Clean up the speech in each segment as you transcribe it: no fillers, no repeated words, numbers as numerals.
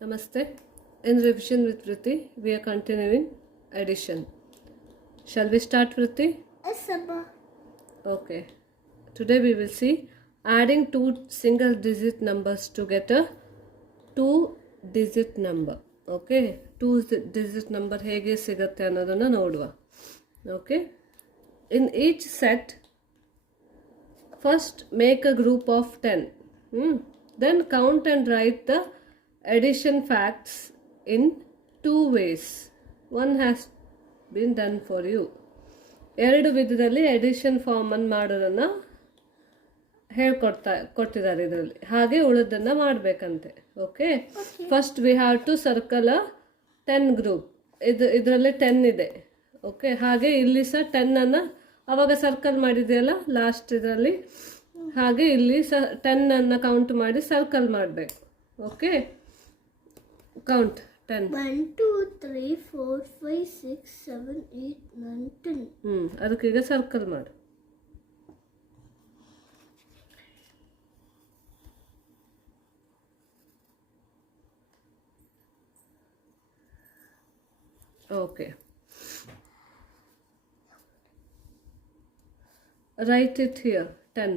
Namaste. In revision with Vritti, we are continuing addition. Shall we start, Vritti? Yes, Abba. Okay. Today we will see adding two single digit numbers to get a two digit number. Okay. Two digit number ಹೇಗೆ ಸಿಗುತ್ತೆ ಅನ್ನೋದನ್ನ ನೋಡುವ. Okay. In each set, first make a group of 10. Then count and write the addition facts in two ways. One has been done for you. ಎರಡು ವಿಧದಲ್ಲಿ edition form ಅನ್ನು ಮಾಡೋದನ್ನ ಕೊಟ್ಟಿದ್ದಾರೆ ಇದರಲ್ಲಿ. ಹಾಗೆ ಉಳಿದನ್ನ ಮಾಡಬೇಕಂತೆ. Okay, first we have to circle 10 group. ಇದರಲ್ಲಿ 10 ಇದೆ. ಓಕೆ, ಹಾಗೆ ಇಲ್ಲಿ ಸಹ 10 ಅನ್ನ ಅವಾಗ ಸರ್ಕಲ್ ಮಾಡಿದೆಯಲ್ಲ ಲಾಸ್ಟ್ ಇದರಲ್ಲಿ, ಹಾಗೆ ಇಲ್ಲಿ ಸಹ 10 ಅನ್ನ ಕೌಂಟ್ ಮಾಡಿ ಸರ್ಕಲ್ ಮಾಡಬೇಕು. Okay, count 10. 1, 2, 3, 4, 5, 6, 7, 8, 9, 10. ಅದಕ್ಕೀಗ ಸರ್ಕಲ್ ಮಾಡು. ಓಕೆ, write it here 10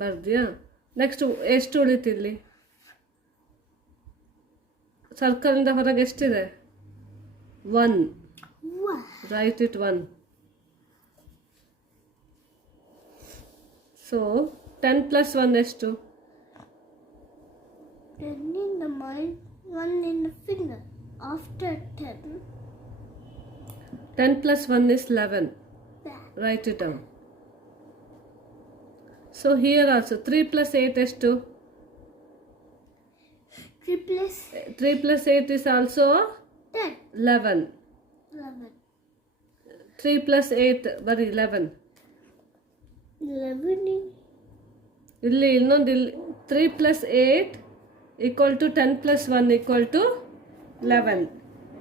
ಬರ್ದ್ಯಾ? ನೆಕ್ಸ್ಟ್ ಎಷ್ಟು ಉಳಿತಿಲ್ಲಿ? ಸರ್ಕಲ್ ಇಂದ ಹೊರಗೆ ಎಷ್ಟಿದೆ? 1. Right it 1. ಸೊ 10 ಪ್ಲಸ್ 1 ಎಷ್ಟು? 10 in the mind, 1 in the finger. After 10. 10 plus 1 is 11. Back. Write it down. So here also 3 plus 8 is 2. 3 plus 8 is also 10. 11. 11. 3 plus 8 bari 11. 11 ಇಲ್ಲಿ ಇನ್ನೊಂದು ಇಲ್ಲಿ 3 plus 8 equal to 10 plus 1 equal to 11.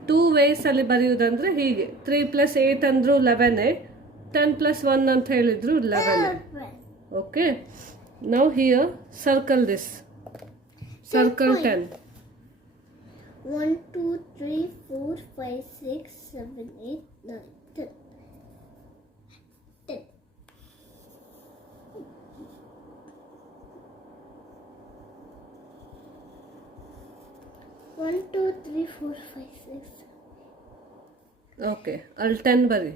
2 ways ಅಲ್ಲಿ ಬರೆಯುವುದಂದ್ರೆ ಹೀಗೆ. 3 plus 8 ಅಂದ್ರು 11. 10 plus 1 ಅಂತ ಹೇಳಿದ್ರು 11. Okay. Now here circle this. Circle 10. 1, 2, 3, 4, 5, 6, 7, 8, 9, 10. 10. One, two, three, four, five, six. Okay, ಅಲ್ಲಿ 10 ಬರಿ.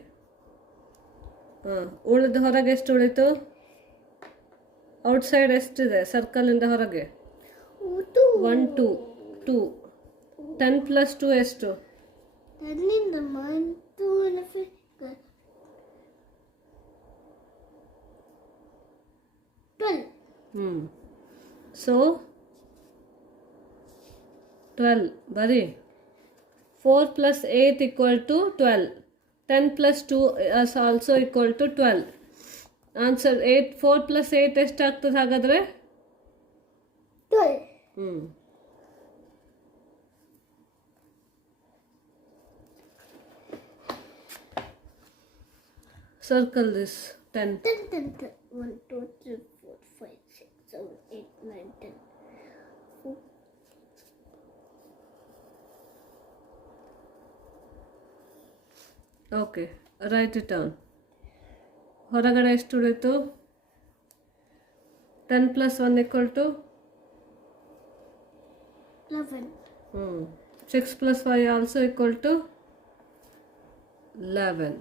ಉಳಿದ ಹೊರಗೆ ಎಷ್ಟು ಉಳಿತು? ಔಟ್ಸೈಡ್ ಎಷ್ಟಿದೆ ಸರ್ಕಲಿಂದ ಹೊರಗೆ? 1, 2, 2. 10 ಪ್ಲಸ್ 2 ಎಷ್ಟು? 10 in the mind, 2 in the finger. 12. ಸೊ 12 ಬರಿ. 4 plus 8 equal to 12. 10 plus 2 is also equal to 12. Answer 8. 4 plus 8 ಎಷ್ಟಾಗ್ತದೆ ಹಾಗಾದ್ರೆ? 12. Circle this 10. 10, 10, 10. 1, 2, 3, 4, 5, 6, 7, 8, 9, 10. 4. Okay, right it down. ಹೊರಗಡೆ ಎಷ್ಟು ಉಳಿತು? 10 plus 1 equal to 11. 6 plus 5 also equal to 11.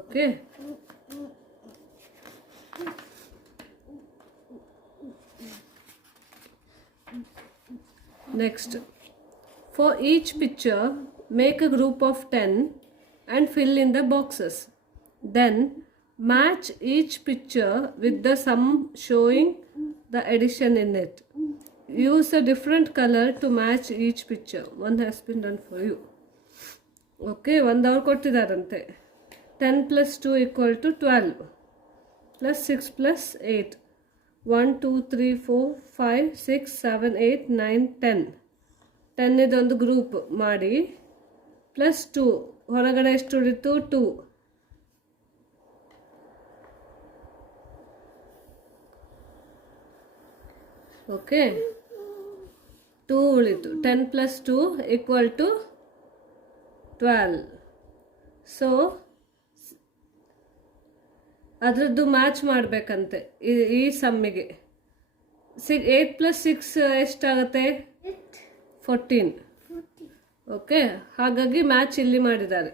Okay. Next, for each picture, make a group of 10 and fill in the boxes. Then match each picture with the sum showing the addition in it. Use a different color to match each picture. One has been done for you. Okay, ಒಂದು ಅವ್ರು ಕೊಟ್ಟಿದ್ದಾರಂತೆ. 10 plus 2 equal to 12 plus 6 plus 8. 1, 2, 3, 4, 5, 6, 7, 8, 9, 10. 10 ಇದೊಂದು ಗ್ರೂಪ್ ಮಾಡಿ ಪ್ಲಸ್ 2 ಹೊರಗಡೆ ಎಷ್ಟು ಉಳಿತು? 2. ಓಕೆ 2 ಉಳಿತು. 10 ಪ್ಲಸ್ 2 equal to 12. ಸೊ ಅದರದ್ದು ಮ್ಯಾಚ್ ಮಾಡಬೇಕಂತೆ ಈ ಸಮ್ಮಿಗೆ. 8 ಪ್ಲಸ್ 6 ಎಷ್ಟಾಗುತ್ತೆ? 14. ಓಕೆ, ಹಾಗಾಗಿ ಮ್ಯಾಚ್ ಇಲ್ಲಿ ಮಾಡಿದ್ದಾರೆ.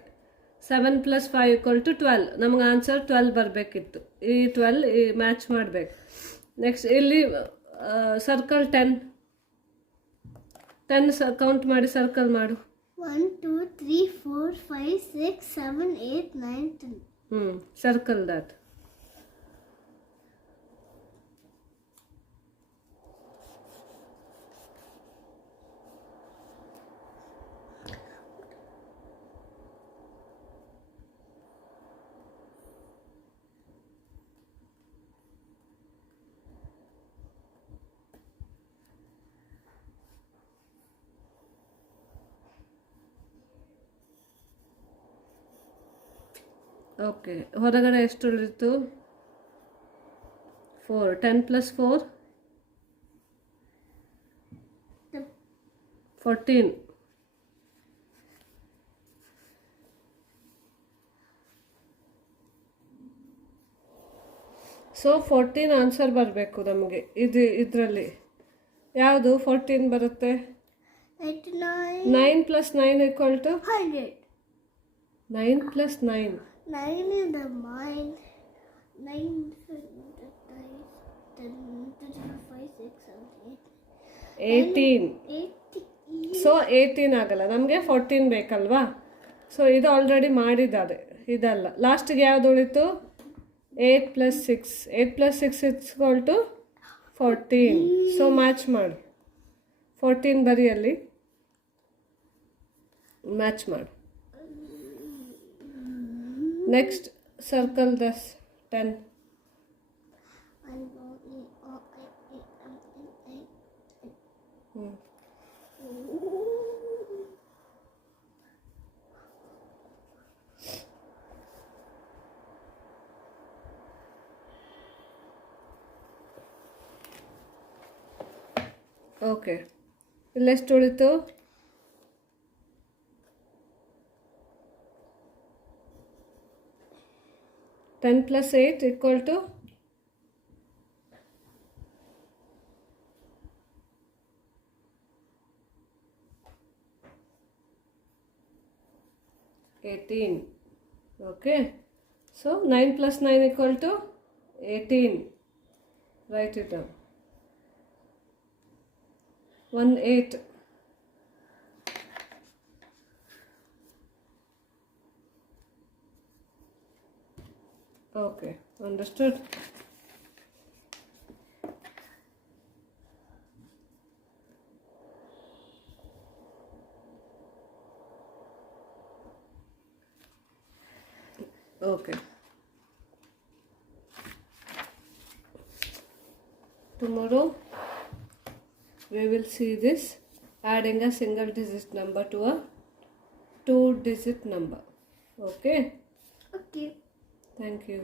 7 ಪ್ಲಸ್ 5 ಈಕ್ವಲ್ ಟು 12. ನಮಗೆ ಆನ್ಸರ್ 12 ಬರಬೇಕಿತ್ತು. ಈ 12 ಮ್ಯಾಚ್ ಮಾಡಬೇಕು. ನೆಕ್ಸ್ಟ್ ಇಲ್ಲಿ ಸರ್ಕಲ್ 10 ಕೌಂಟ್ ಮಾಡಿ ಸರ್ಕಲ್ ಮಾಡು. 1 2 3 4 5 6 7 8 9 10. ಸರ್ಕಲ್ ದಾಟ್. ಓಕೆ, ಹೊರಗಡೆ ಎಷ್ಟು ಉಳಿತು? 4. 10 ಪ್ಲಸ್ 4 14. ಸೊ 14 ಆನ್ಸರ್ ಬರಬೇಕು ನಮಗೆ. ಇದರಲ್ಲಿ ಯಾವುದು 14 ಬರುತ್ತೆ? 9 plus 9 equal to 100. 9 plus 9. 9 in the mind. 9 10 5 6 7 18. 8. ಸೊ 18 ಆಗಲ್ಲ, ನಮಗೆ 14 ಬೇಕಲ್ವಾ? ಸೊ ಇದು ಆಲ್ರೆಡಿ ಮಾಡಿದ್ದಾರೆ, ಇದಲ್ಲ. ಲಾಸ್ಟಿಗೆ ಯಾವುದು ಉಳಿತು? 8 plus 6. 8 plus 6 equal to 14. So match ಮಾಡು. 14 ಬರೀ ಅಲ್ಲಿ ಮ್ಯಾಚ್ ಮಾಡು. ನೆಕ್ಸ್ಟ್ ಸರ್ಕಲ್ ದಸ್ 10. ಓಕೆ, ಇಲ್ಲೆಷ್ಟು ಉಳಿತು? 10 plus 8 equal to 18. Okay, so 9 plus 9 equal to 18. Write it down. 18. Okay, understood. Okay. Tomorrow we will see this adding a single digit number to a 2-digit number. Okay. Okay. Thank you.